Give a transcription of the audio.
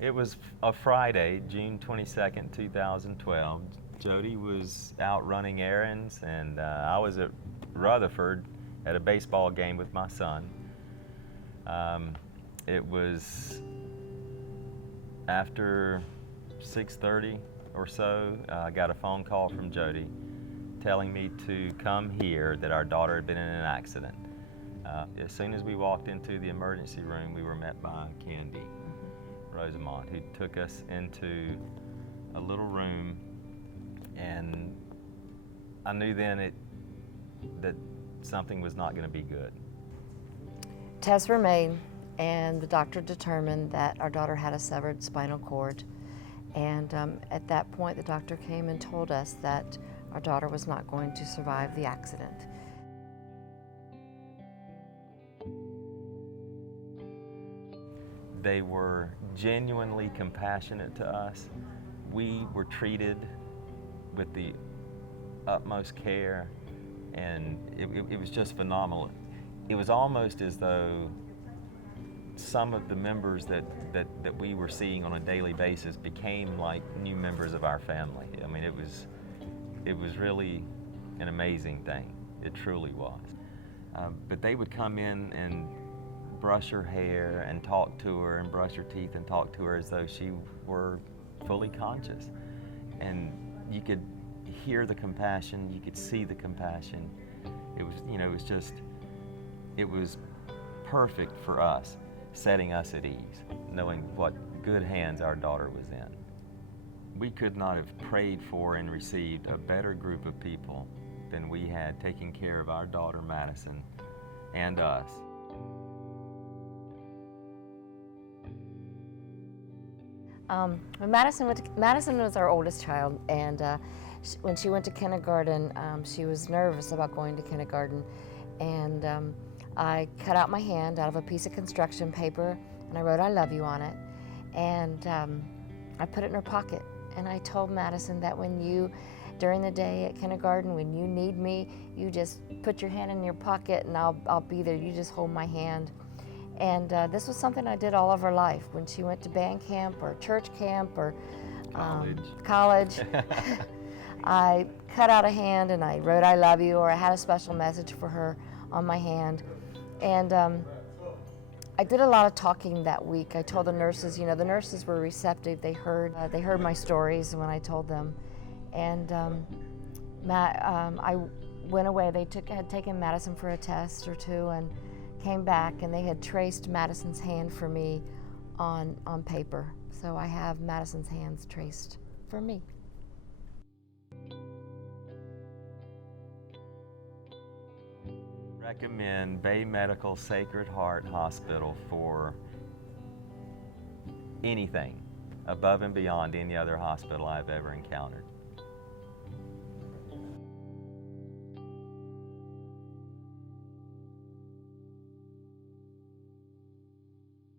It was a Friday, June 22nd, 2012. Jody was out running errands, and I was at Rutherford at a baseball game with my son. It was after 6:30 or so. I got a phone call from Jody telling me to come here, that our daughter had been in an accident. As soon as we walked into the emergency room, we were met by Candy Rosamond, who took us into a little room, and I knew then that something was not going to be good. Tests were made, and the doctor determined that our daughter had a severed spinal cord. And at that point, the doctor came and told us that our daughter was not going to survive the accident. They were genuinely compassionate to us. We were treated with the utmost care, and it was just phenomenal. It was almost as though some of the members that we were seeing on a daily basis became like new members of our family. I mean, it was really an amazing thing. It truly was. But they would come in and brush her hair and talk to her and brush her teeth and talk to her as though she were fully conscious. And you could hear the compassion, you could see the compassion. It was perfect for us, setting us at ease, knowing what good hands our daughter was in. We could not have prayed for and received a better group of people than we had taking care of our daughter Madison and us. When Madison was our oldest child, and when she went to kindergarten, she was nervous about going to kindergarten, and I cut out my hand out of a piece of construction paper, and I wrote "I love you" on it, and I put it in her pocket. And I told Madison that during the day at kindergarten, when you need me, you just put your hand in your pocket, and I'll be there. You just hold my hand. And this was something I did all of her life. When she went to band camp or church camp or college, I cut out a hand and I wrote "I love you," or I had a special message for her on my hand. And I did a lot of talking that week. I told the nurses, the nurses were receptive. They heard my stories when I told them. And I went away. They had taken Madison for a test or two and came back, and they had traced Madison's hand for me on paper. So I have Madison's hands traced for me. Recommend Bay Medical Sacred Heart Hospital for anything above and beyond any other hospital I've ever encountered.